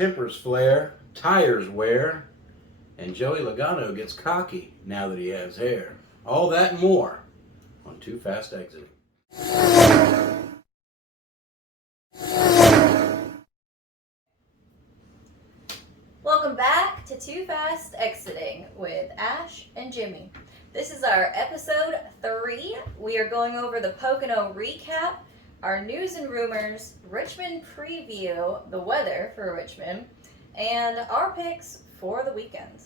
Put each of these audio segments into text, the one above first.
tempers flare, tires wear, and Joey Logano gets cocky now that he has hair. All that and more on Too Fast Exiting. Welcome back to Too Fast Exiting with Ash and Jimmy. This is our episode 3. We are going over the Pocono recap, our news and rumors, Richmond preview, the weather for Richmond, and our picks for the weekend.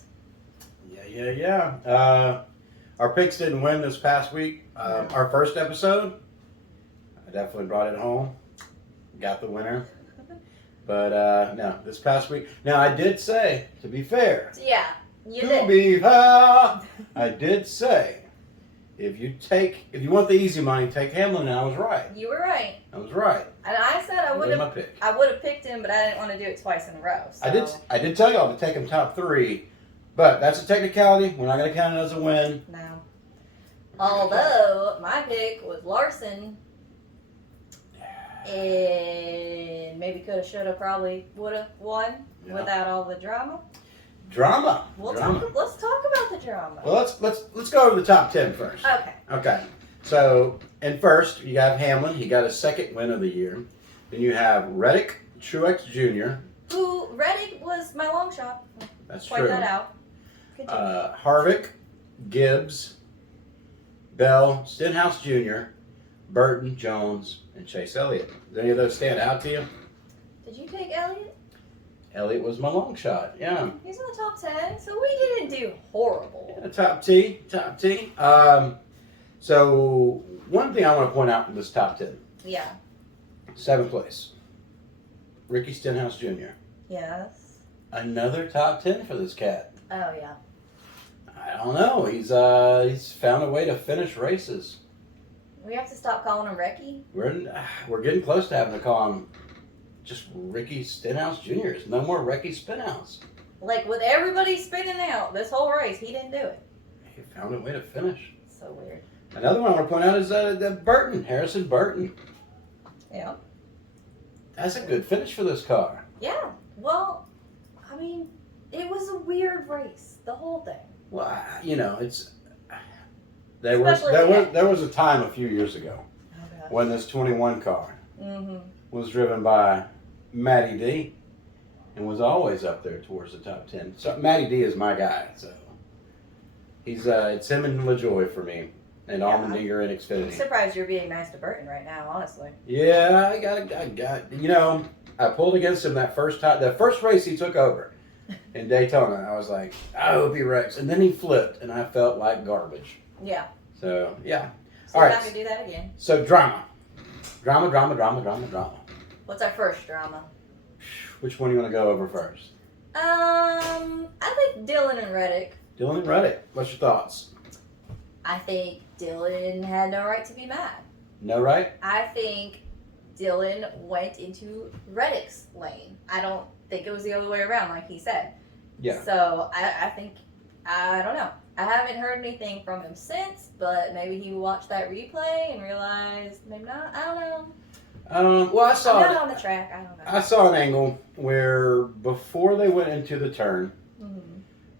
Our picks didn't win this past week. Our first episode, I definitely brought it home. Got the winner. But no, this past week. Now I did say, to be fair. Yeah, you did. I did say, if you want the easy money, take Hamlin, and I was right. You were right. I was right. And I said I would have picked him, but I didn't want to do it twice in a row. So. I did tell y'all to take him top 3, but that's a technicality. We're not going to count it as a win. No. Although my pick was Larson. And maybe coulda, shoulda, probably woulda won without all the drama. Drama. Let's talk about the drama. Well, let's go over the top 10 first. Okay. So, in first, you have Hamlin. He got his second win of the year. Then you have Reddick, Truex Jr. Who Reddick was my long shot. That's Point true. that out. Harvick, Gibbs, Bell, Stenhouse Jr., Burton, Jones, and Chase Elliott. Did any of those stand out to you? Did you take Elliott? Elliott was my long shot, yeah. He's in the top 10, so we didn't do horrible. Yeah, top T. So, one thing I want to point out in this top 10. Yeah. 7th place. Ricky Stenhouse Jr. Yes. Another top 10 for this cat. Oh, yeah. I don't know. He's found a way to finish races. We have to stop calling him Ricky. We're getting close to having to call him just Ricky Stenhouse Jr. There's no more Ricky Stenhouse. Like with everybody spinning out this whole race, he didn't do it. He found a way to finish. So weird. Another one I want to point out is Burton, Harrison Burton. Yeah. That's a good finish for this car. Yeah. Well, I mean, it was a weird race, the whole thing. Well, There was a time a few years ago when this 21 car was driven by Matty D and was always up there towards the top 10. So Matty D is my guy. So it's him and LaJoy for me, and Allmendinger and Xfinity. I'm surprised you're being nice to Burton right now, honestly. Yeah, I got. I pulled against him that first time. The first race he took over in Daytona, I was like, I hope he wrecks, and then he flipped, and I felt like garbage. Yeah. So, yeah. So we're not going to do that again. So, drama. Drama. What's our first drama? Which one do you want to go over first? I think Dylan and Reddick. Dylan and Reddick. What's your thoughts? I think Dylan had no right to be mad. No right? I think Dylan went into Reddick's lane. I don't think it was the other way around, like he said. Yeah. So, I don't know. I haven't heard anything from him since, but maybe he watched that replay and realized maybe not. I don't know. Well, I saw. I'm not on the track. I don't know. I saw an angle where before they went into the turn,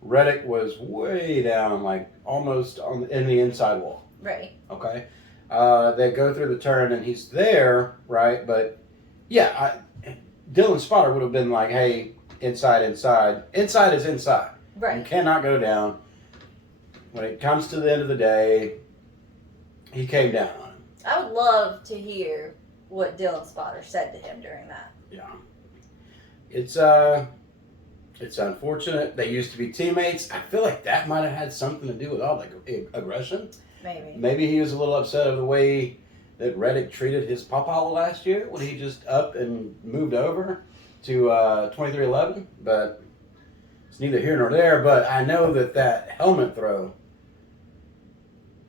Reddick was way down, like almost in the inside wall. Right. Okay. They go through the turn and he's there, right? But yeah, Dylan Spotter would have been like, "Hey, inside. Inside is inside. Right. You cannot go down." When it comes to the end of the day, he came down on him. I would love to hear what Dylan Spotter said to him during that. Yeah. It's unfortunate. They used to be teammates. I feel like that might have had something to do with all the aggression. Maybe he was a little upset of the way that Reddick treated his papa last year when he just up and moved over to 2311. But it's neither here nor there. But I know that helmet throw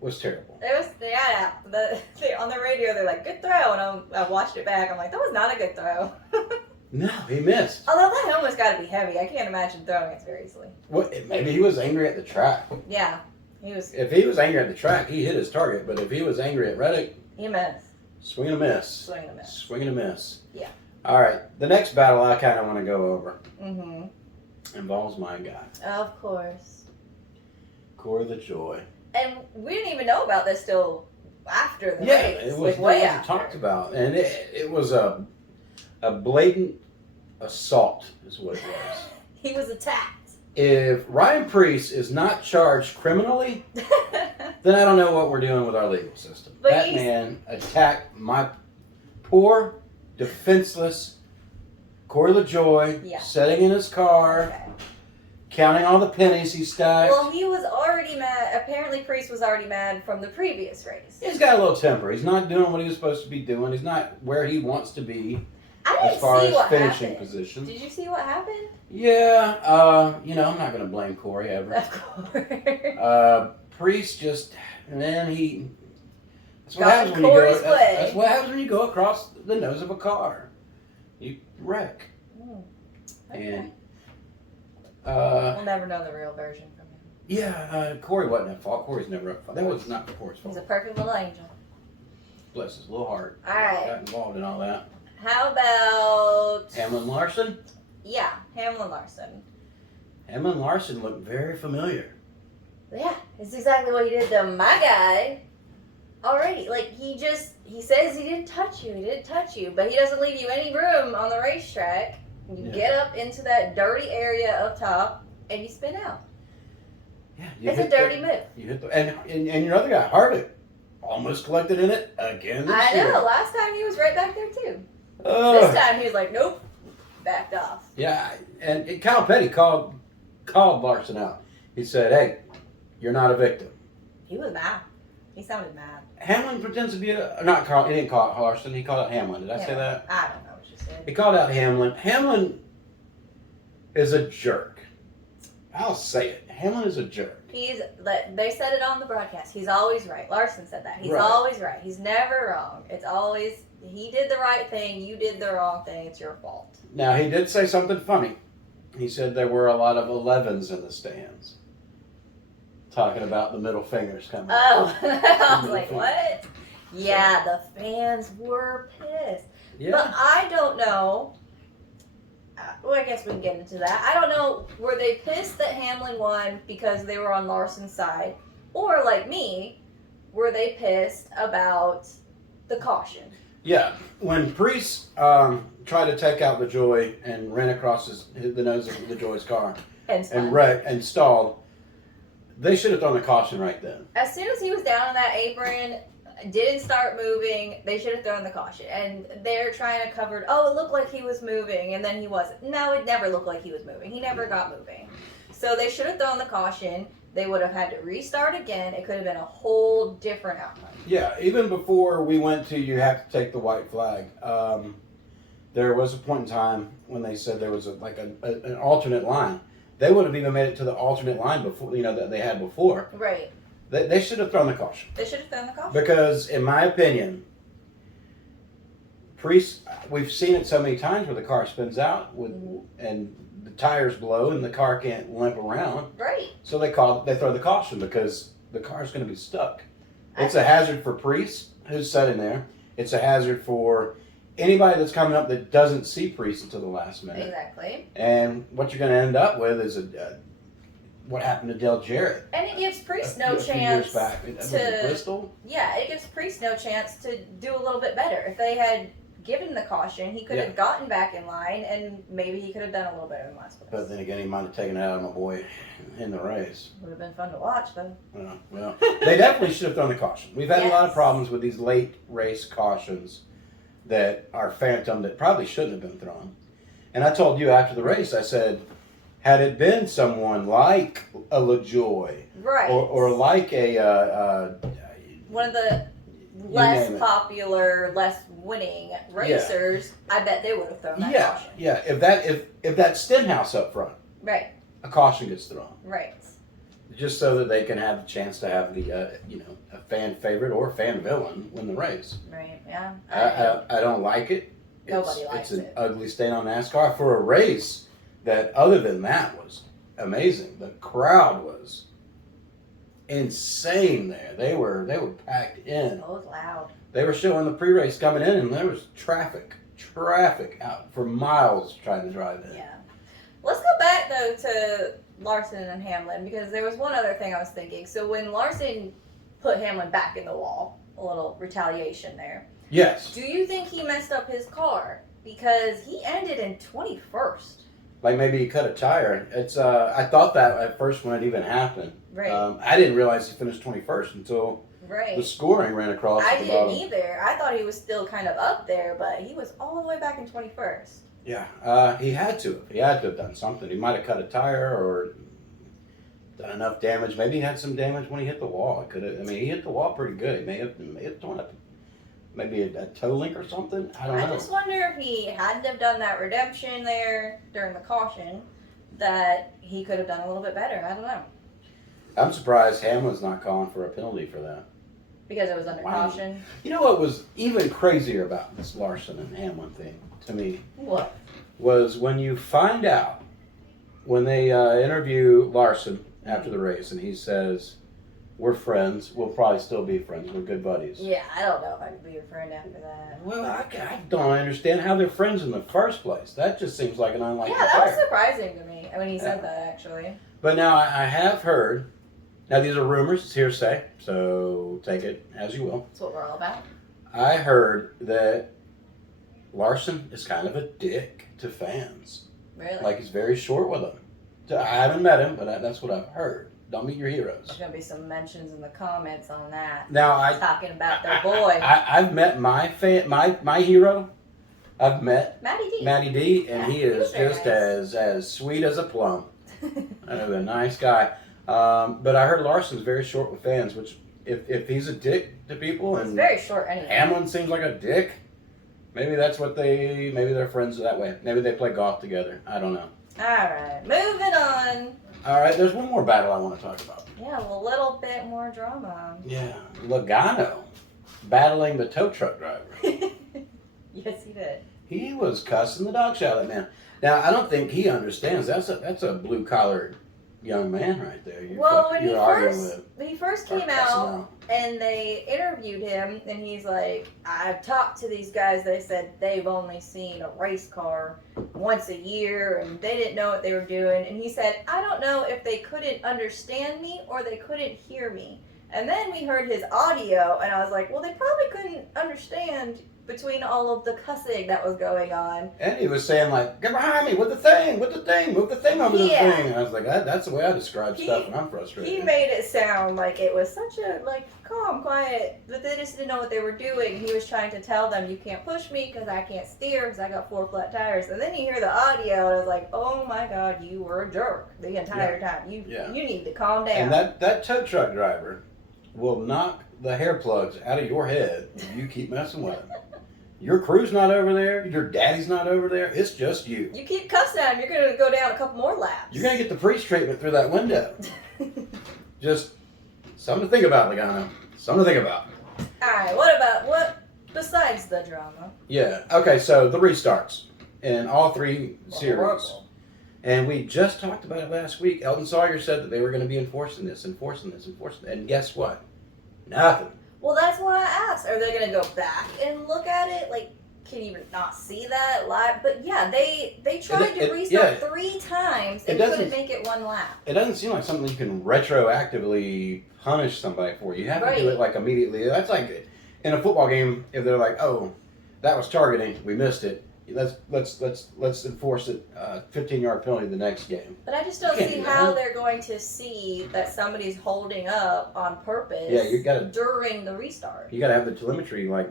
was terrible. It was, yeah. On the radio, they're like, good throw. And I watched it back. I'm like, that was not a good throw. No, he missed. Although that helmet's got to be heavy. I can't imagine throwing it very easily. Maybe he was angry at the track. Yeah. If he was angry at the track, he hit his target. But if he was angry at Reddick, he missed. Swing and a miss. Swing and a miss. Swing and a miss. Yeah. All right, the next battle I kind of want to go over involves my guy. Of course. Corey the Joy. And we didn't even know about this till after the race. Yeah, it was way it after. talked about, and it was a blatant assault, is what it was. He was attacked. If Ryan Preece is not charged criminally, then I don't know what we're doing with our legal system. But that man attacked my poor, defenseless Corey LaJoy, sitting in his car, counting all the pennies he stacked. Well, he was already mad. Apparently, Preece was already mad from the previous race. He's got a little temper. He's not doing what he was supposed to be doing. He's not where he wants to be as far as finishing position. Did you see what happened? Yeah, I'm not going to blame Corey ever. Of course. Preece just, man, that's what happens when you go. That's what happens when you go across the nose of a car. You wreck. Okay. And we'll never know the real version from him. Yeah, Corey wasn't at fault. Corey's never at fault. That was not Corey's fault. He's a perfect little angel. Bless his little heart. All right. Got involved in all that. How about Hamlin Larson? Yeah, Hamlin Larson. Hamlin Larson looked very familiar. Yeah, it's exactly what he did to my guy. Already, like he says he didn't touch you, but he doesn't leave you any room on the racetrack. You get up into that dirty area up top, and you spin out. Yeah, it's a dirty move. You hit and your other guy, Harvick, almost collected in it again. I know. Last time he was right back there too. This time he was like, nope, backed off. Yeah, and Kyle Petty called Larson out. He said, "Hey, you're not a victim." He was mad. He sounded mad. Hamlin pretends to be he didn't call it Larson. He called out Hamlin. Did I say that? I don't know what you said. He called out Hamlin. Hamlin is a jerk. I'll say it. Hamlin is a jerk. They said it on the broadcast. He's always right. Larson said that. He's right. always right. He's never wrong. It's always, he did the right thing, you did the wrong thing, it's your fault. Now, he did say something funny. He said there were a lot of 11s in the stands. Talking about the middle fingers coming out. I was like, what? Yeah, the fans were pissed. Yeah. But I don't know. Well, I guess we can get into that. I don't know, were they pissed that Hamlin won because they were on Larson's side? Or, like me, were they pissed about the caution? Yeah. When Preece tried to take out LaJoy and ran across the nose of LaJoy's car and wrecked and stalled, they should have thrown the caution right then. As soon as he was down on that apron, didn't start moving, they should have thrown the caution. And they're trying to cover it. Oh, it looked like he was moving, and then he wasn't. No, it never looked like he was moving. He never got moving. So they should have thrown the caution. They would have had to restart again. It could have been a whole different outcome. Yeah, even before we went to you have to take the white flag, there was a point in time when they said there was an alternate line. They would have even made it to the alternate line before, that they had before. Right. They should have thrown the caution. They should have thrown the caution. Because, in my opinion, Preece, we've seen it so many times where the car spins out and the tires blow and the car can't limp around. Right. So they throw the caution because the car's going to be stuck. It's a hazard for Preece, who's sitting there. It's a hazard for anybody that's coming up that doesn't see Preece until the last minute. Exactly. And what you're going to end up with is what happened to Dale Jarrett. And it gives Preece no chance back. to Bristol. Yeah, it gives Preece no chance to do a little bit better. If they had given the caution, he could have gotten back in line, and maybe he could have done a little better in last place. But then again, he might have taken it out of my boy in the race. Would have been fun to watch, though. Well, they definitely should have thrown the caution. We've had a lot of problems with these late race cautions that are phantom that probably shouldn't have been thrown. And I told you after the race, I said, had it been someone like a LaJoy, right, or like a one of the less popular, less winning racers, I bet they would have thrown that caution. Yeah, if that Stenhouse up front, right, a caution gets thrown, right, just so that they can have the chance to have the a fan favorite or fan villain win the race. Right. Yeah. I don't like it. Nobody likes it. It's an ugly stain on NASCAR for a race that, other than that, was amazing. The crowd was insane there. They were packed in. It was loud. They were showing the pre-race coming in, and there was traffic traffic out for miles trying to drive in. Yeah. Let's go back, though, to Larson and Hamlin, because there was one other thing I was thinking. So when Larson put Hamlin back in the wall, a little retaliation there. Yes. Do you think he messed up his car? Because he ended in 21st. Like maybe he cut a tire. It's I thought that at first when it even happened. Right. I didn't realize he finished 21st until Right. the scoring ran across. I the didn't bottom. either. I thought he was still kind of up there, but he was all the way back in 21st. Yeah, he had to. He had to have done something. He might have cut a tire or done enough damage. Maybe he had some damage when he hit the wall. It could have. I mean, he hit the wall pretty good. He may have torn up maybe a toe link or something. I don't know. I just wonder if he hadn't have done that redemption there during the caution, that he could have done a little bit better. I don't know. I'm surprised Hamlin's not calling for a penalty for that. Because it was under caution. You know what was even crazier about this Larson and Hamlin thing to me? What? Was when you find out, when they interview Larson after the race, and he says, "We're friends. We'll probably still be friends. We're good buddies." Yeah, I don't know if I could be your friend after that. Well, I don't understand how they're friends in the first place. That just seems like an unlikely Yeah, that was pair. surprising to me when he said that, actually. But now I have heard. Now these are rumors. It's hearsay, so take it as you will. That's what we're all about. I heard that Larson is kind of a dick to fans. Really? Like he's very short with them. I haven't met him, but that's what I've heard. Don't meet your heroes. There's going to be some mentions in the comments on that. Now talking about their boy. I've met my hero. I've met Matty D. D, and Yeah, he is just nice. as sweet as a plum. A nice guy. But I heard Larson's very short with fans, which if he's a dick to people, and He's very short anyway. Hamlin seems like a dick, maybe they're friends that way. Maybe they play golf together. I don't know. Alright, moving on. Alright, there's one more battle I want to talk about. Yeah, a little bit more drama. Yeah, Logano battling the tow truck driver. Yes, he did. He was cussing the dog shit out of that man. Now, I don't think he understands. That's a blue-collar young man right there. When he first came cussing out and they interviewed him, and he's like, I've talked to these guys. They said they've only seen a race car once a year, and they didn't know what they were doing. And he said, I don't know if they couldn't understand me or they couldn't hear me. And then we heard his audio, and I was like, well, they probably couldn't understand between all of the cussing that was going on. And he was saying, like, get behind me with the thing, move the thing over the thing. And I was like, that's the way I describe stuff when I'm frustrated. He made it sound like it was such a, calm, quiet, but they just didn't know what they were doing. He was trying to tell them, you can't push me because I can't steer because I got 4 flat tires. And then you hear the audio, and I was like, oh my God, you were a jerk the entire time. You need to calm down. And that tow truck driver will knock the hair plugs out of your head if you keep messing with him. Your crew's not over there. Your daddy's not over there. It's just you. You keep cussing at him, you're going to go down a couple more laps. You're going to get the priest treatment through that window. Just something to think about, Logano. Something to think about. All right, what besides the drama? Yeah. Okay, so the restarts in all 3 series. Horrible. And we just talked about it last week. Elton Sawyer said that they were going to be enforcing this. And guess what? Nothing. Well, that's why I asked. Are they going to go back and look at it? Can you not see that live? But yeah, they tried to restart 3 times and couldn't make it 1 lap. It doesn't seem like something you can retroactively punish somebody for. You have to do it immediately. That's like in a football game. If they're like, "Oh, that was targeting. We missed it. Let's enforce it. 15-yard penalty the next game." But I just don't see how they're going to see that somebody's holding up on purpose. Yeah, you got to during the restart. You got to have the telemetry right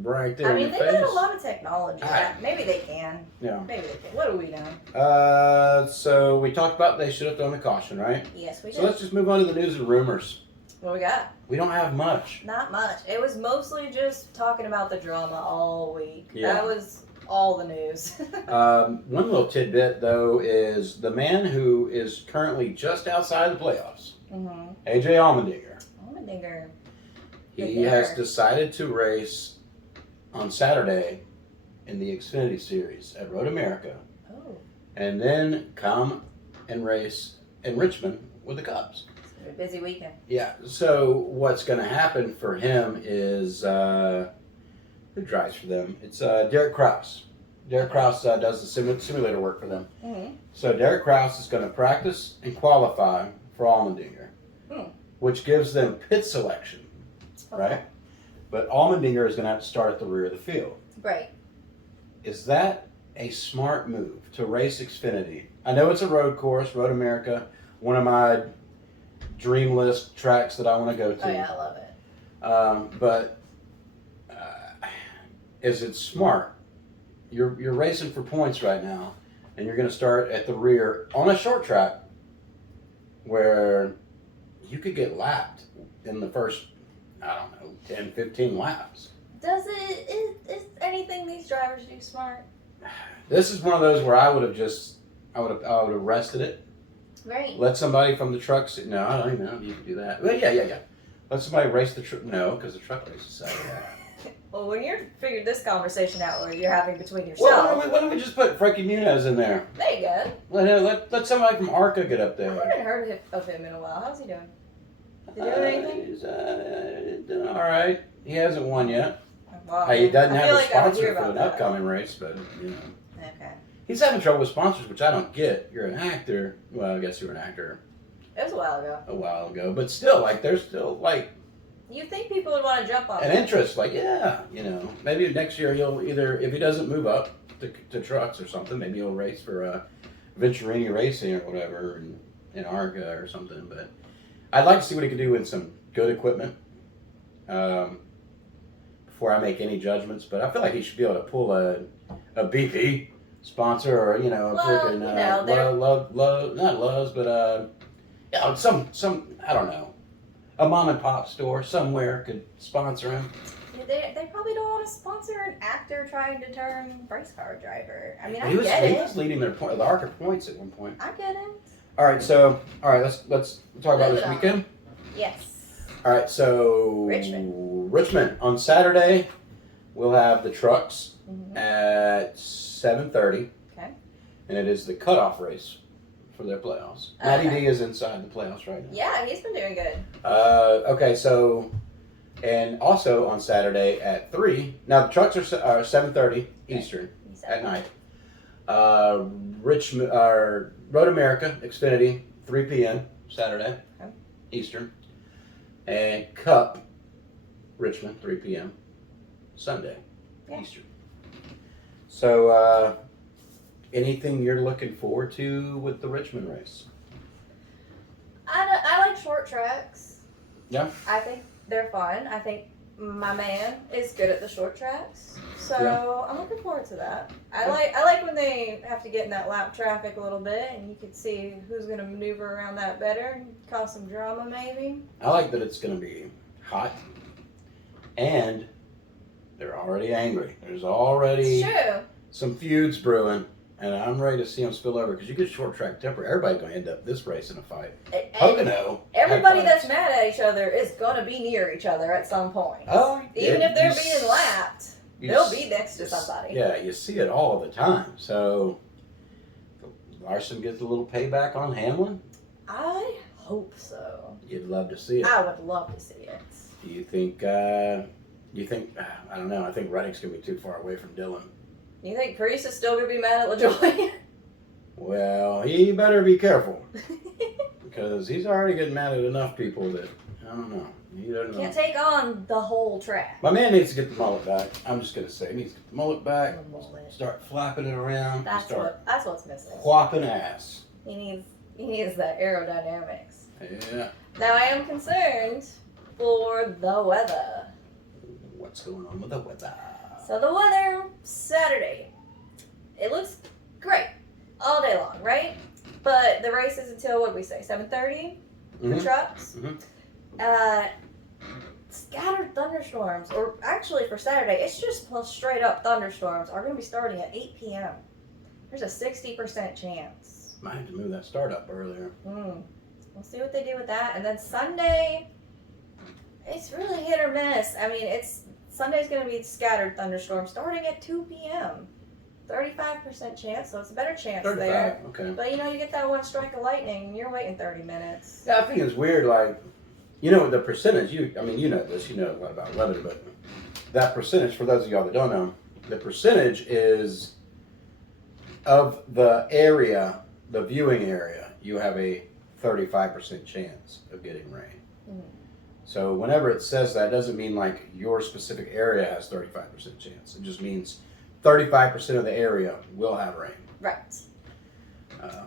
there. I mean, in your they face. got a lot of technology. Maybe they can. Yeah. Maybe they can. What do we know? So we talked about they should have thrown the caution, right? Yes, we did. So let's just move on to the news and rumors. What we got? We don't have much. Not much. It was mostly just talking about the drama all week. Yeah. That was all the news. One little tidbit, though, is the man who is currently just outside the playoffs, AJ Allmendinger. Allmendinger. He has decided to race on Saturday in the Xfinity Series at Road America. Oh. And then come and race in Richmond with the Cubs. It's gonna be a busy weekend. Yeah, so what's going to happen for him is who drives for them? It's Derek Kraus. Derek Kraus does the simulator work for them. Mm-hmm. So Derek Kraus is going to practice and qualify for Allmendinger, which gives them pit selection, right? But Allmendinger is going to have to start at the rear of the field. Right. Is that a smart move to race Xfinity? I know it's a road course, Road America, one of my dream list tracks that I want to go to. Oh yeah, I love it. But is it smart? You're racing for points right now, and you're going to start at the rear on a short track where you could get lapped in the first, I don't know, 10, 15 laps. Is anything these drivers do smart? This is one of those where I would have arrested it. Right. Let somebody from the truck sit. No, I don't even know if you can do that. Well, yeah. Let somebody race the truck. No, because the truck races side of that. Well, when you're figured this conversation out, where you're having between yourself. Well, why don't we just put Frankie Muniz in there? There you go. Let somebody from ARCA get up there. I haven't heard of him in a while. How's he doing? Is he doing anything? He's doing all right. He hasn't won yet. Well, He doesn't have a I would sponsor hear for about an that. upcoming race, but you know. Okay. He's having trouble with sponsors, which I don't get. You're an actor. Well, I guess you were an actor It was a while ago. a while ago, but still, like, there's still like You think people would want to jump on an him? interest. Like, yeah, you know, maybe next year he'll either, if he doesn't move up to trucks or something, maybe he'll race for Venturini Racing or whatever in ARCA or something. But I'd like to see what he can do with some good equipment before I make any judgments. But I feel like he should be able to pull a BP sponsor or, you know, a freaking not Love's, but you know, some I don't know, a mom and pop store somewhere could sponsor him. They probably don't want to sponsor an actor trying to turn race car driver. I mean, He get it. was leading the ARCA points at one point. I get it. All right, let's talk about this weekend. Yes. All right, so Richmond on Saturday, we'll have the trucks at 7:30. Okay. And it is the cutoff race for their playoffs. Matty D is inside the playoffs right now. Yeah, he's been doing good. Okay, so, and also on Saturday at 3. Now the trucks are 7:30 Eastern at night. Richmond, Road America Xfinity 3 p.m. Saturday Eastern, and Cup Richmond 3 p.m. Sunday Eastern. So, anything you're looking forward to with the Richmond race? I like short tracks. Yeah. I think they're fun. I think my man is good at the short tracks. So I'm looking forward to that. I like when they have to get in that lap traffic a little bit and you can see who's going to maneuver around that better and cause some drama maybe. I like that it's going to be hot and they're already angry. There's already some feuds brewing. And I'm ready to see them spill over because you get short track temper. Everybody's going to end up this race in a fight. Pocono. Everybody that's mad at each other is going to be near each other at some point. Oh, even if they're being lapped, they'll be next to somebody. Yeah, you see it all the time. So Larson gets a little payback on Hamlin. I hope so. You'd love to see it. I would love to see it. Do you think? I don't know. I think Reddick's going to be too far away from Dillon. You think Priest is still going to be mad at LaJoy? Well, he better be careful. Because he's already getting mad at enough people that, I don't know. He doesn't know. Can't take on the whole track. My man needs to get the mullet back. I'm just going to say, he needs to get the mullet back. Start flapping it around. That's what's missing. Whopping ass. He needs that aerodynamics. Yeah. Now I am concerned for the weather. What's going on with the weather? So the weather Saturday, it looks great all day long, right? But the race is until, what did we say, 7:30 for trucks? Scattered thunderstorms, or actually for Saturday, it's just straight up thunderstorms, are going to be starting at 8 p.m. There's a 60% chance. Might have to move that start up earlier. We'll see what they do with that. And then Sunday, it's really hit or miss. I mean, Sunday's going to be scattered thunderstorms starting at 2 p.m. 35% chance, so it's a better chance 35, there. Okay. But, you get that one strike of lightning, and you're waiting 30 minutes. Yeah, I think it's weird, like, the percentage, you know this, you know a lot about weather, but that percentage, for those of y'all that don't know, the percentage is of the area, the viewing area, you have a 35% chance of getting rain. Mm-hmm. So whenever it says that, it doesn't mean like your specific area has 35% chance. It just means 35% of the area will have rain. Right.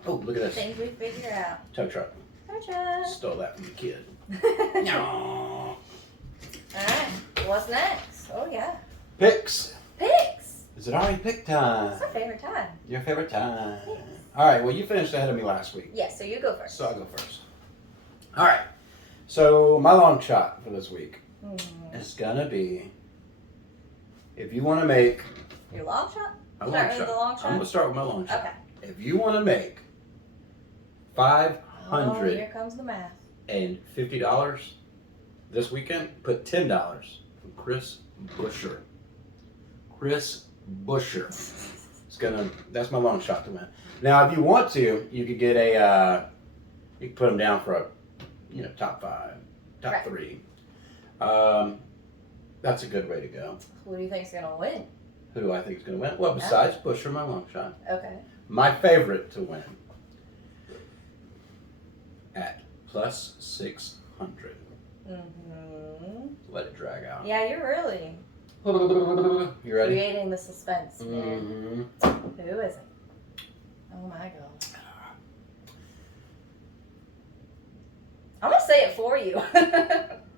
Oh, look at this. Things we figure out. Tow truck. Tow truck. Stole that from the kid. All right. What's next? Oh, yeah. Picks. Picks. Is it already pick time? It's our favorite time. Your favorite time. Yes. All right. Well, you finished ahead of me last week. Yes, so you go first. So I'll go first. All right. So my long shot for this week is going to be, if you want to make... Your long shot? My long shot. With the long shot? I'm going to start with my long shot. Okay. If you want to make $550 here comes the math. this weekend, put $10 from Chris Buescher. Chris Buescher. That's my long shot to win. Now, if you want to, you could get you could put him down for a, top 5, top 3. That's a good way to go. Who do you think's gonna win? Who I think is gonna win? Well, besides Buescher, my long shot. Okay. My favorite to win at plus 600. Let it drag out. Yeah, you're really. You ready? Creating the suspense, man. Who is it? Oh my god. I'm gonna say it for you.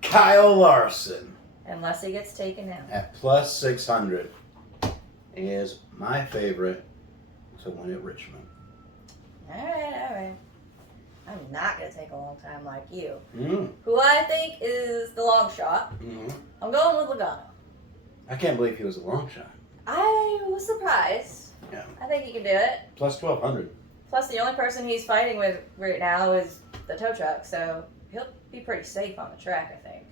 Kyle Larson. Unless he gets taken out. At plus 600 is my favorite to win at Richmond. All right. I'm not gonna take a long time like you. Mm. Who I think is the long shot. Mm-hmm. I'm going with Logano. I can't believe he was a long shot. I was surprised. Yeah. I think he can do it. Plus 1,200. Plus, the only person he's fighting with right now is the tow truck, so he'll be pretty safe on the track, I think.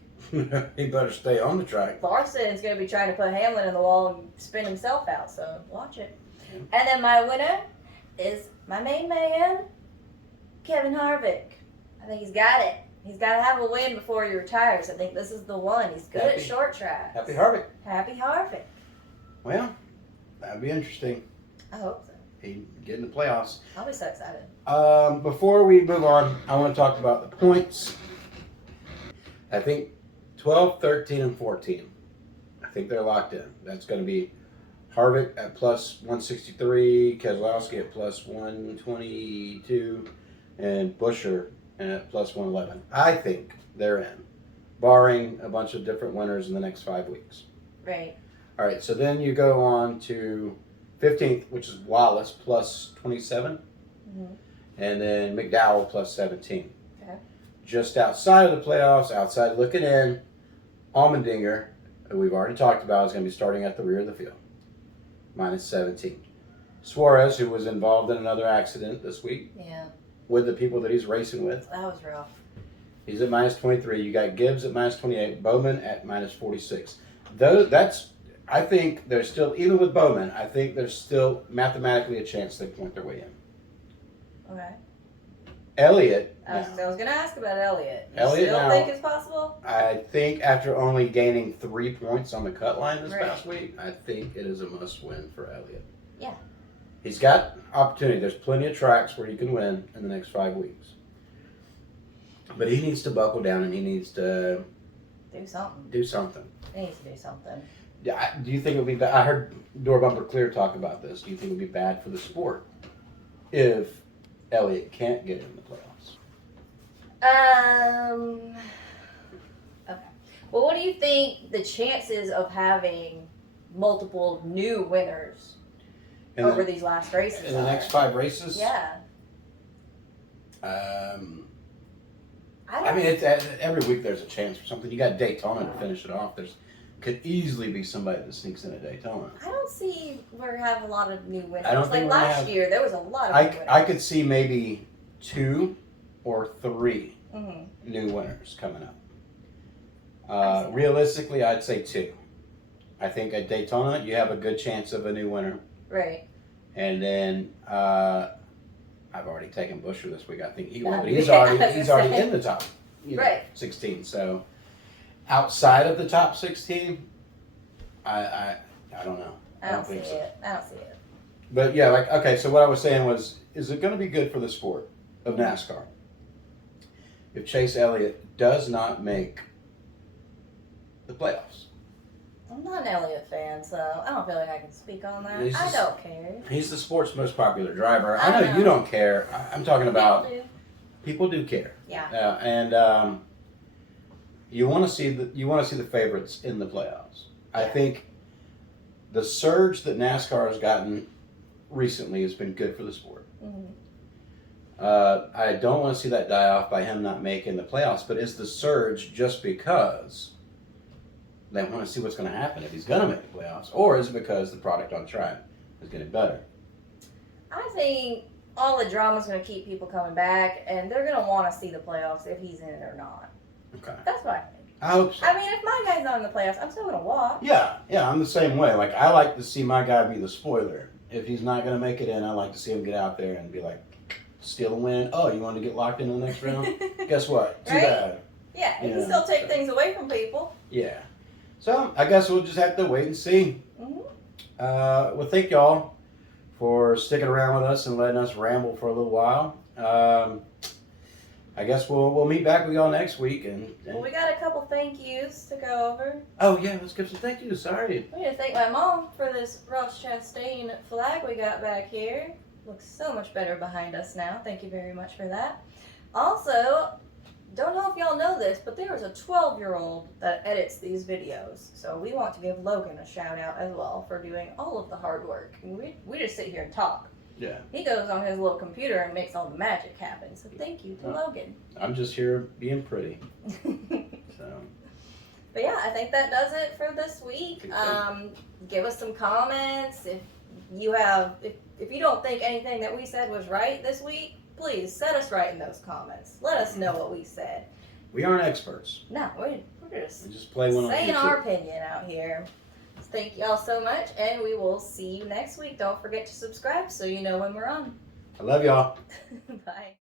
He better stay on the track. Larson's going to be trying to put Hamlin in the wall and spin himself out, so watch it. And then my winner is my main man, Kevin Harvick. I think he's got it. He's got to have a win before he retires. I think this is the one. He's good at short tracks. Happy Harvick. Happy Harvick. Well, that'd be interesting. I hope so. He'd get in the playoffs. I'll be so excited. Before we move on, I want to talk about the points. I think 12, 13, and 14. I think they're locked in. That's going to be Harvick at plus 163, Keselowski at plus 122, and Buescher at plus 111. I think they're in, barring a bunch of different winners in the next 5 weeks. Right. All right, so then you go on to 15th, which is Wallace, plus 27. Mm-hmm. And then McDowell, plus 17. Okay. Just outside of the playoffs, outside looking in, Allmendinger, who we've already talked about, is going to be starting at the rear of the field, minus 17. Suarez, who was involved in another accident this week. Yeah. With the people that he's racing with. That was rough. He's at minus 23. You got Gibbs at minus 28. Bowman at minus 46. I think there's still, even with Bowman, I think there's still mathematically a chance they point their way in. Okay. Elliott. I was going to ask about Elliott. You Elliott still now, think it's possible? I think after only gaining 3 points on the cut line this right. past week, I think it is a must-win for Elliott. Yeah. He's got opportunity. There's plenty of tracks where he can win in the next 5 weeks. But he needs to buckle down and he needs to do something. He needs to do something. Yeah. Do you think it would be bad? I heard Door Bumper Clear talk about this. Do you think it would be bad for the sport if Elliott can't get in the playoffs? Okay. Well, what do you think the chances of having multiple new winners over these last races in the next 5 races? Yeah. I mean, every week there's a chance for something. You got Daytona to finish it off. Could easily be somebody that sneaks in at Daytona. I don't see we're having a lot of new winners. I don't think last year, there was a lot of new winners. I could see maybe 2 or 3 new winners coming up. Realistically, I'd say 2. I think at Daytona, you have a good chance of a new winner. Right. And then I've already taken Buescher this week. I think he will, but he's already in the top 16. So outside of the top 16, I don't know. I don't think so. I don't see it. But yeah, like, okay, so what I was saying was, is it going to be good for the sport of NASCAR if Chase Elliott does not make the playoffs? I'm not an Elliott fan, so I don't feel like I can speak on that. I don't care. He's the sport's most popular driver. I know you don't care. I'm talking about people do care. Yeah. And you want to see the favorites in the playoffs. Yeah. I think the surge that NASCAR has gotten recently has been good for the sport. Mm-hmm. I don't want to see that die off by him not making the playoffs, but is the surge just because they want to see what's going to happen if he's going to make the playoffs, or is it because the product on track is getting better? I think all the drama is going to keep people coming back, and they're going to want to see the playoffs if he's in it or not. Okay. That's what I think. I hope so. I mean, if my guy's not in the playoffs, I'm still going to watch. Yeah, I'm the same way. Like, I like to see my guy be the spoiler. If he's not going to make it in, I like to see him get out there and be like, steal a win. Oh, you want to get locked into the next round? Guess what? Too bad. Yeah, you can still take things away from people. Yeah. So, I guess we'll just have to wait and see. Mm-hmm. Well, thank y'all for sticking around with us and letting us ramble for a little while. I guess we'll meet back with y'all next week. Well, we got a couple thank yous to go over. Oh, yeah, let's give some thank yous. Sorry. We need to thank my mom for this Ross Chastain flag we got back here. Looks so much better behind us now. Thank you very much for that. Also, don't know if y'all know this, but there is a 12-year-old that edits these videos. So we want to give Logan a shout out as well for doing all of the hard work. And we just sit here and talk. Yeah. He goes on his little computer and makes all the magic happen. So thank you to Logan. I'm just here being pretty. So. But yeah, I think that does it for this week. Give us some comments. If you don't think anything that we said was right this week, please set us right in those comments. Let us know what we said. We aren't experts. No, we're just play one saying our opinion out here. Thank y'all so much, and we will see you next week. Don't forget to subscribe so you know when we're on. I love y'all. Bye.